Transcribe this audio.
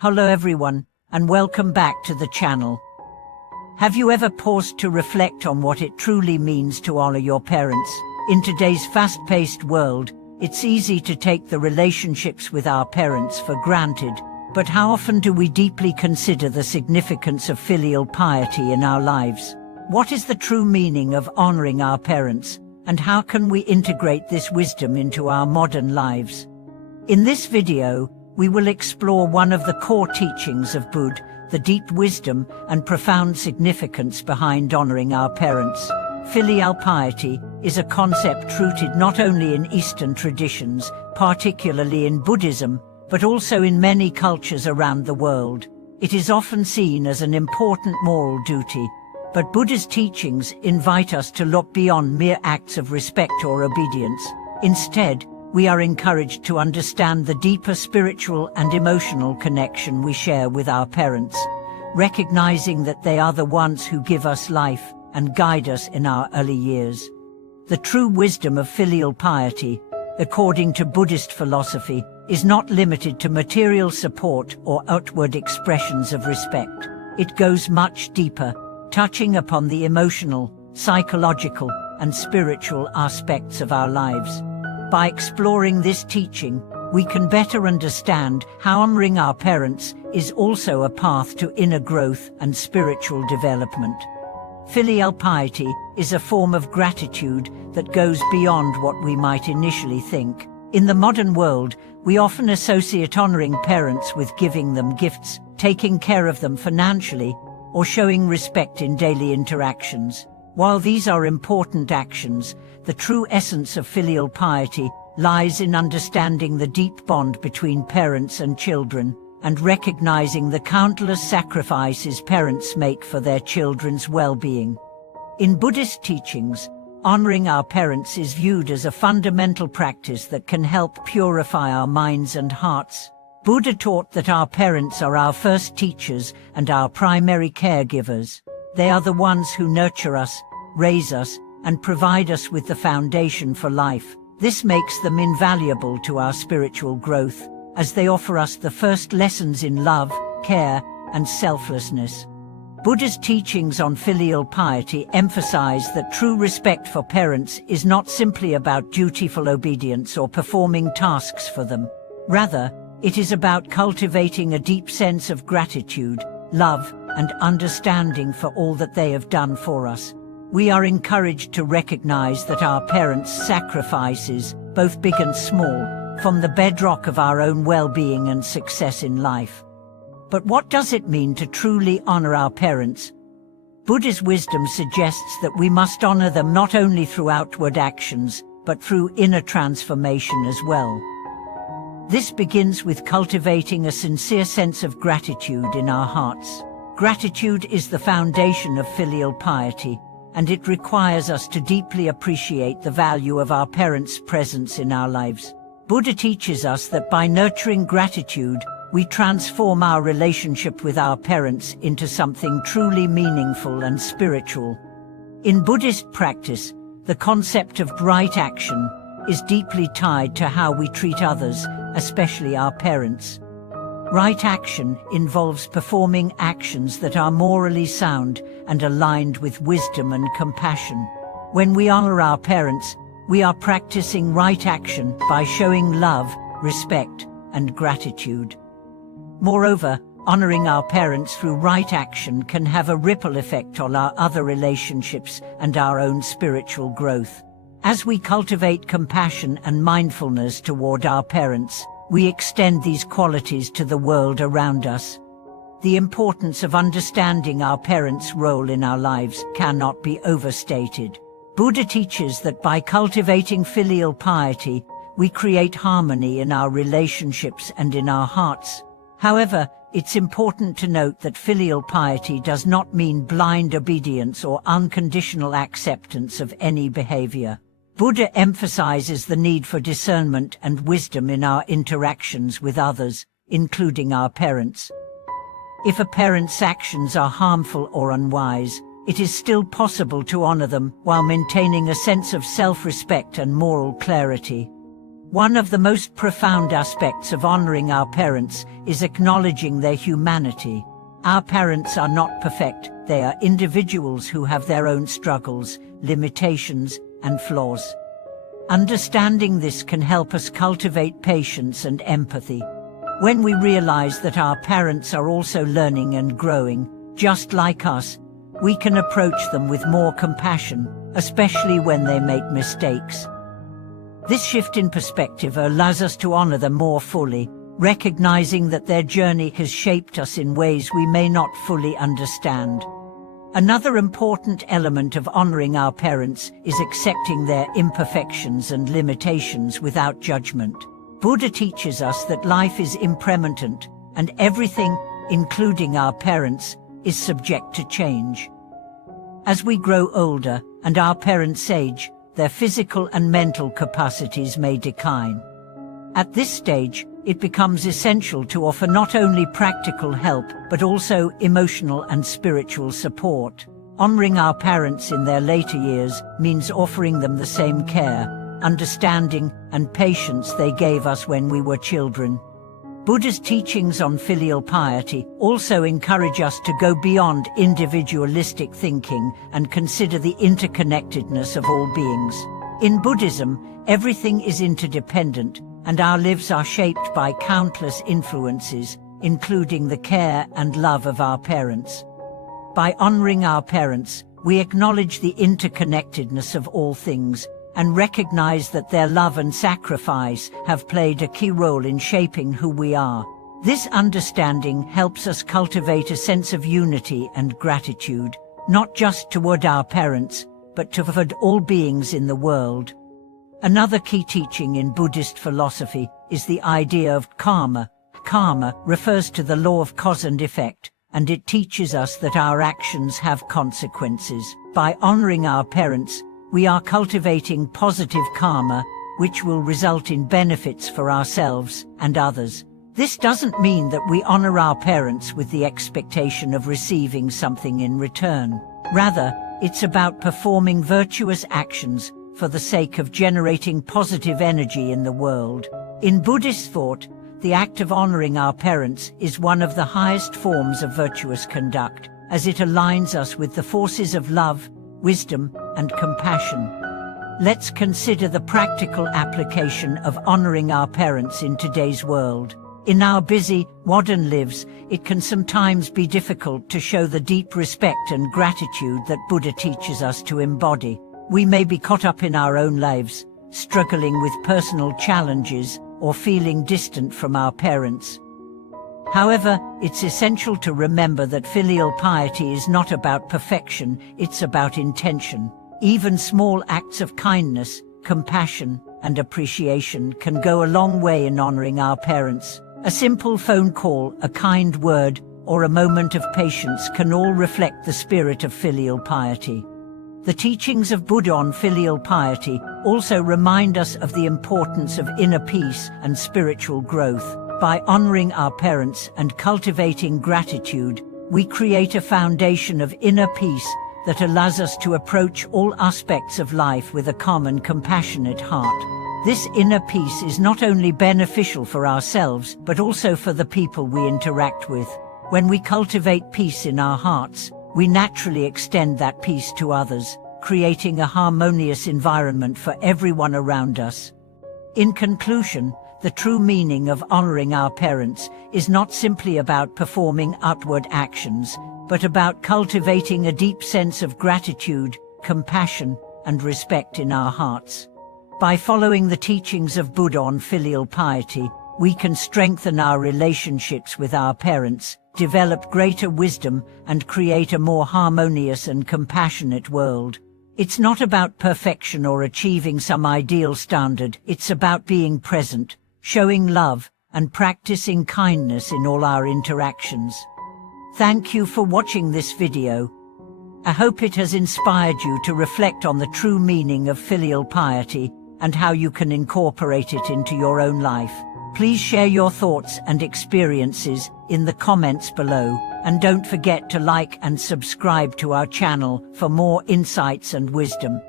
Hello everyone, and welcome back to the channel. Have you ever paused to reflect on what it truly means to honor your parents? In today's fast-paced world, it's easy to take the relationships with our parents for granted, but how often do we deeply consider the significance of filial piety in our lives? What is the true meaning of honoring our parents, and how can we integrate this wisdom into our modern lives? In this video, we will explore one of the core teachings of Buddha, the deep wisdom and profound significance behind honoring our parents. Filial piety is a concept rooted not only in Eastern traditions, particularly in Buddhism, but also in many cultures around the world. It is often seen as an important moral duty, but Buddha's teachings invite us to look beyond mere acts of respect or obedience. Instead, we are encouraged to understand the deeper spiritual and emotional connection we share with our parents, recognizing that they are the ones who give us life and guide us in our early years. The true wisdom of filial piety, according to Buddhist philosophy, is not limited to material support or outward expressions of respect. It goes much deeper, touching upon the emotional, psychological, and spiritual aspects of our lives. By exploring this teaching, we can better understand how honoring our parents is also a path to inner growth and spiritual development. Filial piety is a form of gratitude that goes beyond what we might initially think. In the modern world, we often associate honoring parents with giving them gifts, taking care of them financially, or showing respect in daily interactions. While these are important actions, the true essence of filial piety lies in understanding the deep bond between parents and children, and recognizing the countless sacrifices parents make for their children's well-being. In Buddhist teachings, honoring our parents is viewed as a fundamental practice that can help purify our minds and hearts. Buddha taught that our parents are our first teachers and our primary caregivers. They are the ones who nurture us, raise us, and provide us with the foundation for life. This makes them invaluable to our spiritual growth, as they offer us the first lessons in love, care, and selflessness. Buddha's teachings on filial piety emphasize that true respect for parents is not simply about dutiful obedience or performing tasks for them. Rather, it is about cultivating a deep sense of gratitude, love, and understanding for all that they have done for us. We are encouraged to recognize that our parents' sacrifices, both big and small, form the bedrock of our own well-being and success in life. But what does it mean to truly honor our parents? Buddha's wisdom suggests that we must honor them not only through outward actions, but through inner transformation as well. This begins with cultivating a sincere sense of gratitude in our hearts. Gratitude is the foundation of filial piety, and it requires us to deeply appreciate the value of our parents' presence in our lives. Buddha teaches us that by nurturing gratitude, we transform our relationship with our parents into something truly meaningful and spiritual. In Buddhist practice, the concept of right action is deeply tied to how we treat others, especially our parents. Right action involves performing actions that are morally sound and aligned with wisdom and compassion. When we honor our parents, we are practicing right action by showing love, respect, and gratitude. Moreover, honoring our parents through right action can have a ripple effect on our other relationships and our own spiritual growth. As we cultivate compassion and mindfulness toward our parents, we extend these qualities to the world around us. The importance of understanding our parents' role in our lives cannot be overstated. Buddha teaches that by cultivating filial piety, we create harmony in our relationships and in our hearts. However, it's important to note that filial piety does not mean blind obedience or unconditional acceptance of any behavior. Buddha emphasizes the need for discernment and wisdom in our interactions with others, including our parents. If a parent's actions are harmful or unwise, it is still possible to honor them while maintaining a sense of self-respect and moral clarity. One of the most profound aspects of honoring our parents is acknowledging their humanity. Our parents are not perfect, they are individuals who have their own struggles, limitations, and flaws. Understanding this can help us cultivate patience and empathy. When we realize that our parents are also learning and growing, just like us, we can approach them with more compassion, especially when they make mistakes. This shift in perspective allows us to honor them more fully, recognizing that their journey has shaped us in ways we may not fully understand. Another important element of honoring our parents is accepting their imperfections and limitations without judgment. Buddha teaches us that life is impermanent, and everything, including our parents, is subject to change. As we grow older and our parents age, their physical and mental capacities may decline. At this stage, it becomes essential to offer not only practical help but also emotional and spiritual support. Honoring our parents in their later years means offering them the same care, understanding, and patience they gave us when we were children. Buddha's teachings on filial piety also encourage us to go beyond individualistic thinking and consider the interconnectedness of all beings. In Buddhism, everything is interdependent, and our lives are shaped by countless influences, including the care and love of our parents. By honoring our parents, we acknowledge the interconnectedness of all things, and recognize that their love and sacrifice have played a key role in shaping who we are. This understanding helps us cultivate a sense of unity and gratitude, not just toward our parents, but toward all beings in the world. Another key teaching in Buddhist philosophy is the idea of karma. Karma refers to the law of cause and effect, and it teaches us that our actions have consequences. By honoring our parents, we are cultivating positive karma, which will result in benefits for ourselves and others. This doesn't mean that we honor our parents with the expectation of receiving something in return. Rather, it's about performing virtuous actions for the sake of generating positive energy in the world. In Buddhist thought, the act of honoring our parents is one of the highest forms of virtuous conduct, as it aligns us with the forces of love, wisdom, and compassion. Let's consider the practical application of honoring our parents in today's world. In our busy, modern lives, it can sometimes be difficult to show the deep respect and gratitude that Buddha teaches us to embody. We may be caught up in our own lives, struggling with personal challenges, or feeling distant from our parents. However, it's essential to remember that filial piety is not about perfection, it's about intention. Even small acts of kindness, compassion, and appreciation can go a long way in honoring our parents. A simple phone call, a kind word, or a moment of patience can all reflect the spirit of filial piety. The teachings of Buddha on filial piety also remind us of the importance of inner peace and spiritual growth. By honoring our parents and cultivating gratitude, we create a foundation of inner peace that allows us to approach all aspects of life with a calm and compassionate heart. This inner peace is not only beneficial for ourselves, but also for the people we interact with. When we cultivate peace in our hearts, we naturally extend that peace to others, creating a harmonious environment for everyone around us. In conclusion, the true meaning of honoring our parents is not simply about performing outward actions, but about cultivating a deep sense of gratitude, compassion, and respect in our hearts. By following the teachings of Buddha on filial piety, we can strengthen our relationships with our parents, develop greater wisdom, and create a more harmonious and compassionate world. It's not about perfection or achieving some ideal standard, it's about being present, showing love, and practicing kindness in all our interactions. Thank you for watching this video. I hope it has inspired you to reflect on the true meaning of filial piety and how you can incorporate it into your own life. Please share your thoughts and experiences in the comments below, and don't forget to like and subscribe to our channel for more insights and wisdom.